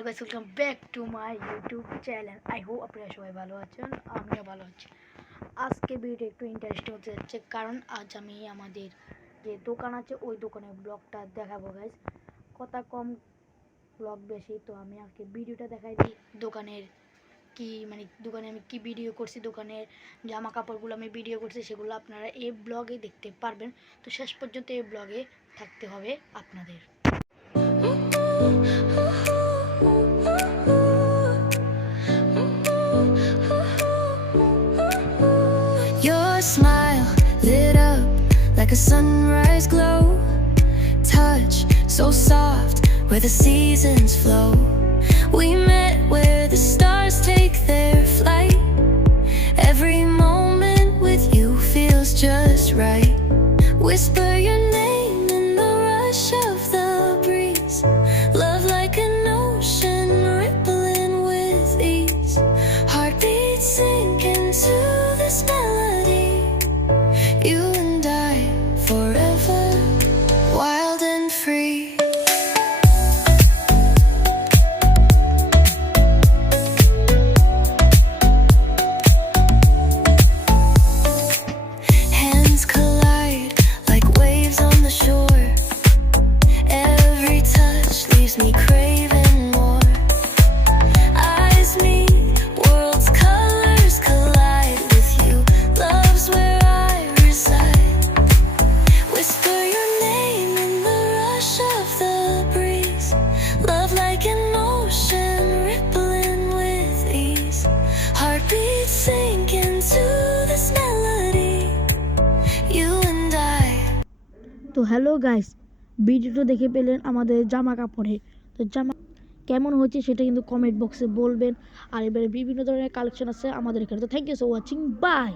Hello guys, welcome back to my YouTube channel. I hope আপনারা সবাই ভালো আছেন, আমিও ভালো আছি। আজকে ভিডিও একটু ইন্টারেস্টিং হতে যাচ্ছে, কারণ আজ আমি আমাদের যে দোকান আছে ওই দোকানের ব্লগটা দেখাবো গাইস। কথা কম ব্লগ বেশি, তো আমি আজকে ভিডিওটা দেখাই দিই দোকানের দোকানে আমি কি ভিডিও করছি, দোকানের জামা কাপড়গুলো আমি ভিডিও করছি, সেগুলো আপনারা এই ব্লগে দেখতে পারবেন। তো শেষ পর্যন্ত এই ব্লগে থাকতে হবে আপনাদের। Your smile lit up like a sunrise glow. Touch so soft where the seasons flow. We met where the stars take their flight. Every moment with you feels just right. Whisper your name in the rush of the breeze. Love like an ocean rippling with ease. Heartbeats sink into this melody. You and I forever, wild and free. Hands collide like waves on the shore. Every touch leaves me craving more. Eyes meet, worlds' colors collide with you. Love's where I reside. Whisper your name in the rush of the breeze. Love like an ocean rippling with ease. Heartbeats sink into this melody. You and I. তো hello guys, ভিডিওটা দেখে পেলেন আমাদের জামা কাপড়ে। তো জামা কেমন হয়েছে সেটা কিন্তু কমেন্ট বক্সে বলবেন। আর এবারে বিভিন্ন ধরনের কালেকশন আছে আমাদের এখানে। তো thank you for watching, by.